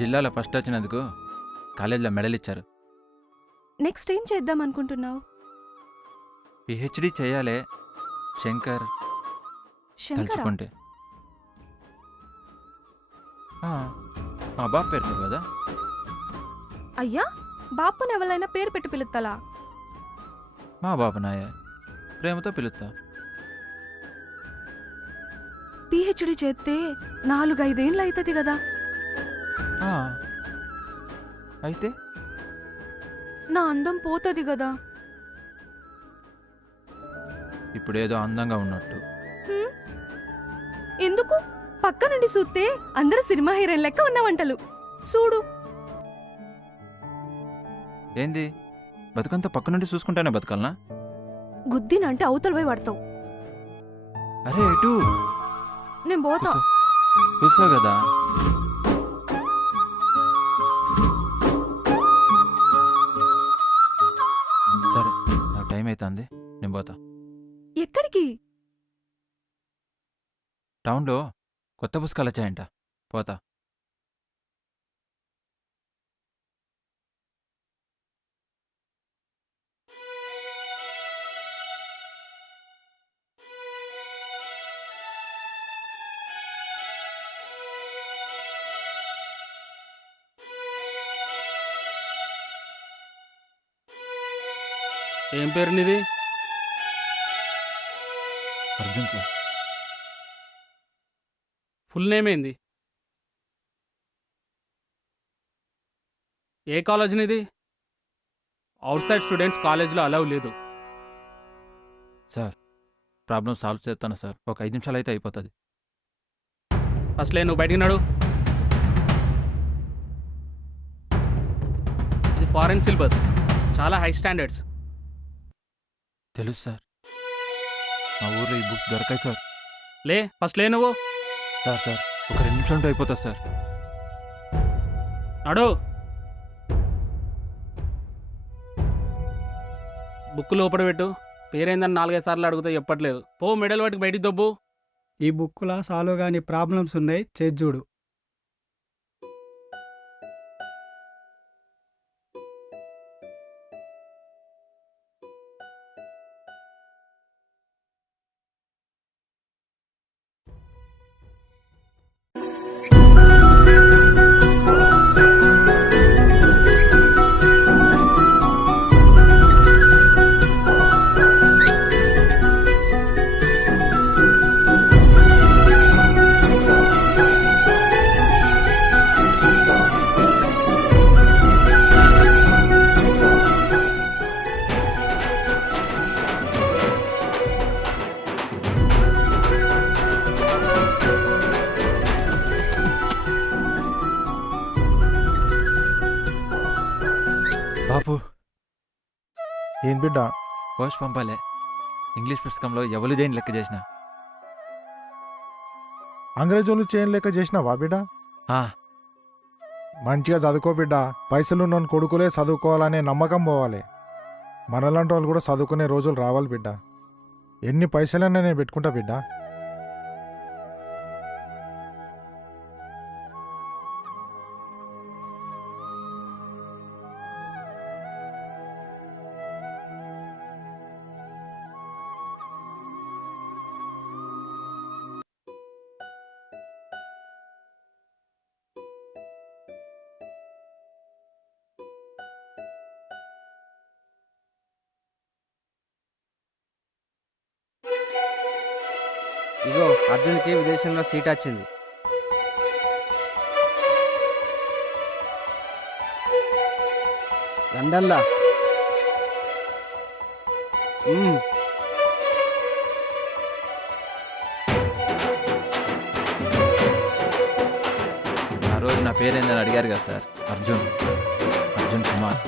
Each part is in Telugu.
జిల్లాలో ఫస్ట్ వచ్చినందుకు కాలేజీలో మెడల్ ఇచ్చారు. నెక్స్ట్ ఏం చేద్దాం అనుకుంటున్నావు? పిహెచ్డి చేయాలే శంకర్ శంకరా? తలుచుకుంటే. ఆ, మా బాబు పేరు కదా. అయ్యా, బాపుని ఎవరైనా పేరు పెట్టి పిలుస్తాలా? మా బాబు నాయే ప్రేమతో పిలుస్తా. పిహెచ్డి చేస్తే 4-5 ఏళ్ళు అవుతుంది కదా. ఆ, అయితే నా అందం పోతుంది కదా. ఇప్పుడేదో అందంగా ఉన్నట్టు. హ్మ్? ఎందుకు? పక్క నుండి చూస్తే అందరూ సినిమా హీరోయిన్ లెక్క ఉన్నవంటలు. చూడు. ఏంది బతుకంతా పక్క నుండి చూసుకుంటానే బతకాలనా? గుద్దినంటే అవతల పోయి పడతావు. అరే ఎటు నేను పోతా. కూర్చో కదా. సరే, నాకు టైం అవుతుంది, నేను పోతా. ఎక్కడికి? టౌన్లో కొత్త పుస్తకాలు వచ్చాయంట, పోతా. ఏం పేరు నీది? అర్జున్ సార్. ఫుల్ నేమ్ ఏంది? ఏ కాలేజ్ నీది? అవుట్ సైడ్ స్టూడెంట్స్ కాలేజ్లో అలౌ లేదు. సార్, ప్రాబ్లం సాల్వ్ చేస్తాను సార్, ఒక 5 నిమిషాలు అయితే అయిపోతుంది. ఫస్ట్లే నువ్వు బయటికి నడు. ఇది ఫారెన్ సిలబస్, చాలా హై స్టాండర్డ్స్. తెలుసు సార్, మా ఊర్లో ఈ బుక్స్ దొరకాయి సార్. లే, ఫస్ట్లే నువ్వు సార్ సార్, ఒక 2 నిమిషాలు అయిపోతుంది సార్. నడు. బుక్ లోపల పెట్టు. పేరేందని 4-5 సార్లు అడిగితే చెప్పట్లేదు. పో మెడల్ వాటికి బయటికి దొబ్బు. ఈ బుక్కులా సాల్వ్ కాని ప్రాబ్లమ్స్ ఉన్నాయి, చేసి చూడు. బాపు, ఏం బిడ్డ? పోస్ట్ పంపాలే. ఇంగ్లీష్ పుస్తకంలో ఎవరు చేయని లెక్క చేసిన. అంగ్రేజోళ్ళు చేయని లెక్క చేసినావా బిడ్డ? ఆ, మంచిగా చదువుకో బిడ్డ. పైసలున్న కొడుకులే చదువుకోవాలనే నమ్మకం పోవాలి. మనలాంటి వాళ్ళు కూడా చదువుకునే రోజులు రావాలి బిడ్డ. ఎన్ని పైసలైనా నేను పెట్టుకుంటా బిడ్డ. ఇగో అర్జున్కి విదేశంలో సీట్ వచ్చింది. లండన్లా. ఆ రోజు నా పేరేందని అడిగారు కదా సార్, అర్జున్, అర్జున్ కుమార్.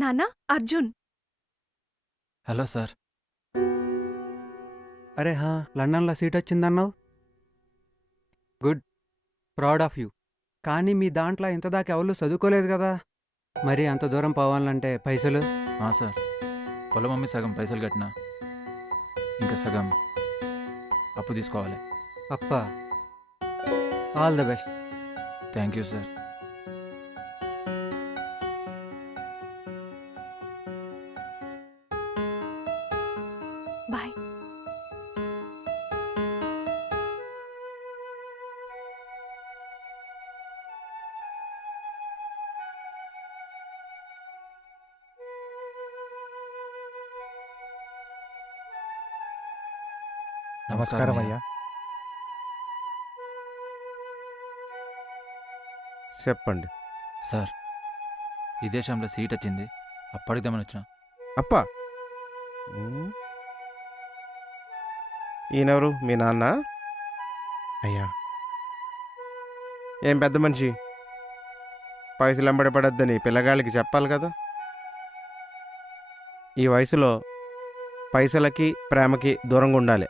నాన్న అర్జున్. Hello sir. అరే హా, లండన్లో సీట్ వచ్చిందన్నావు. Good, proud of you. కానీ మీ దాంట్లో ఇంత దాకా ఎవరు చదువుకోలేదు కదా, మరి అంత దూరం పోవాలంటే పైసలు? సార్, పొలం అమ్మి సగం పైసలు కట్టినా, ఇంకా సగం అప్పు తీసుకోవాలి. అప్ప, all the best. Thank you sir. Bye. నమస్కారం అయ్యా. చెప్పండి. సార్, ఈ దేశంలో సీట్ వచ్చింది, అప్పటిదామని వచ్చిన. అప్ప, ఈయనెవరు? మీ నాన్న? అయ్యా, ఏం పెద్ద మనిషి, పైసలు వెంబడి పడద్దని పిల్లగాళ్ళకి చెప్పాలి కదా. ఈ వయసులో పైసలకి ప్రేమకి దూరంగా ఉండాలి.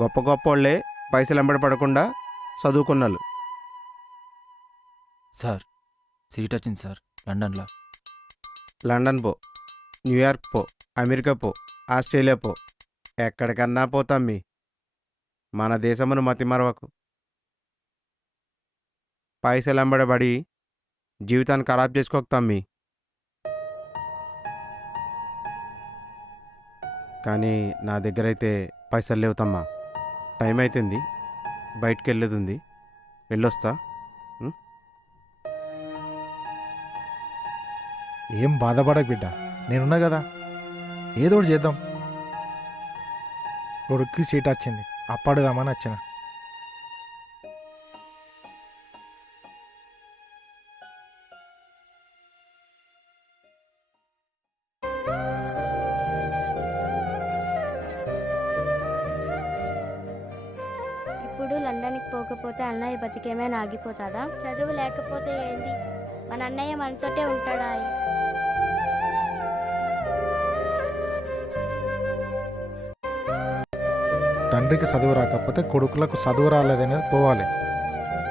గొప్ప గొప్ప వాళ్ళే పైసలు వెంబడి పడకుండా చదువుకున్నాళ్ళు. సార్, సీట్ వచ్చింది సార్ లండన్లో. లండన్ పో, న్యూయార్క్ పో, అమెరికా పో, ఆస్ట్రేలియా పో, ఎక్కడికన్నా పోతమ్మి, మన దేశమును మతి మరవకు. పైసలు వెంబడబడి జీవితాన్ని ఖరాబ్ చేసుకోకు తమ్మి. కానీ నా దగ్గర అయితే పైసలు లేవు తమ్మా. టైం అవుతుంది, బయటికి వెళ్ళేది, వెళ్ళొస్తా. ఏం బాధపడకు బిడ్డ, నేనున్నా కదా, ఏదో ఒకటి చేద్దాం. కొడుక్కి సీట్ వచ్చింది, అప్పడుదామని వచ్చిన. ఇప్పుడు లండన్కి పోకపోతే అన్నయ్య బతికేమైనా ఆగిపోతుందా? చదువు లేకపోతే ఏంది, మన అన్నయ్య మనతోటే ఉంటాడా? తండ్రికి చదువు రాకపోతే కొడుకులకు చదువు రాలేదని పోవాలి.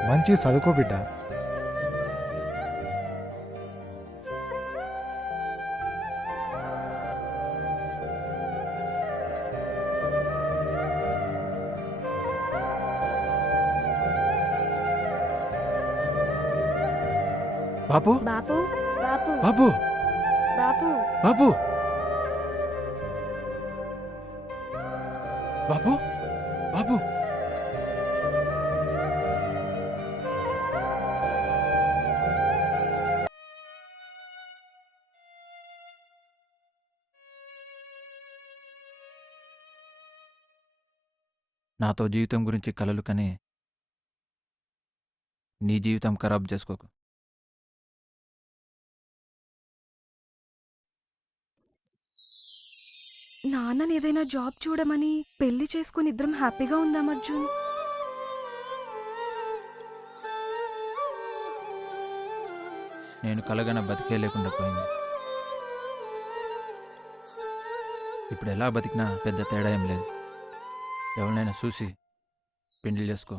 మంచి చదువుకో బిడ్డ. బాపు, బాపు బాపు బాపు, బాపు బాపు, బాపు, బాపు. నాతో జీవితం గురించి కలలు కని నీ జీవితం ఖరాబ్ చేసుకోకు. నాన్నని ఏదైనా జాబ్ చూడమని పెళ్లి చేసుకుని ఇద్దరం హ్యాపీగా ఉందాం అర్జున్. నేను కలగన బతికే లేకుండా పోయింది. ఇప్పుడు ఎలా బతికినా పెద్ద తేడా ఏం లేదు. ఎవరినైనా చూసి పెళ్లి చేసుకో.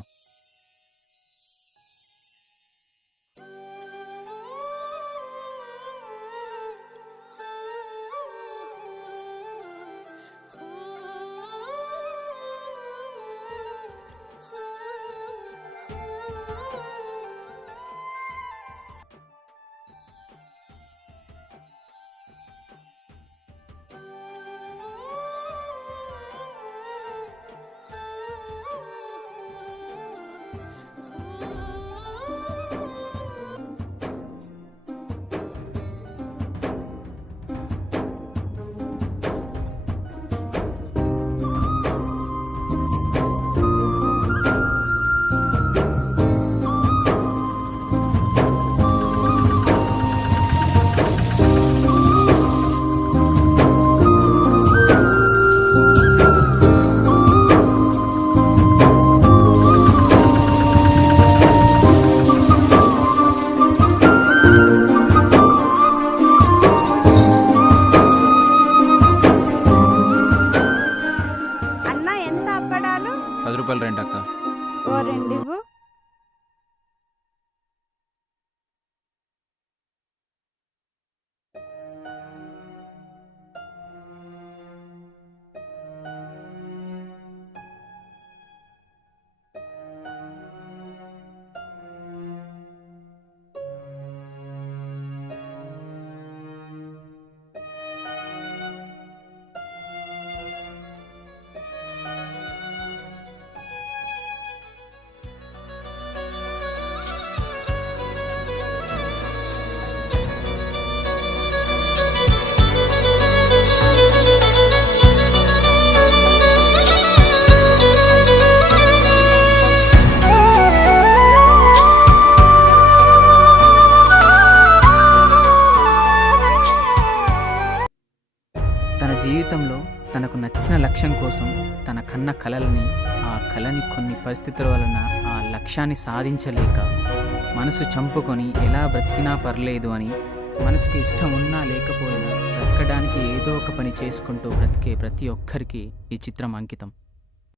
ఓ 2 ఇవ్వు. తన జీవితంలో తనకు నచ్చిన లక్ష్యం కోసం తన కన్న కలలని ఆ కలని కొన్ని పరిస్థితుల వలన ఆ లక్ష్యాన్ని సాధించలేక మనసు చంపుకొని ఎలా బ్రతికినా పర్లేదు అని మనసుకి ఇష్టం ఉన్నా లేకపోయినా బ్రతకడానికి ఏదో ఒక పని చేసుకుంటూ బ్రతికే ప్రతి ఒక్కరికి ఈ చిత్రం అంకితం.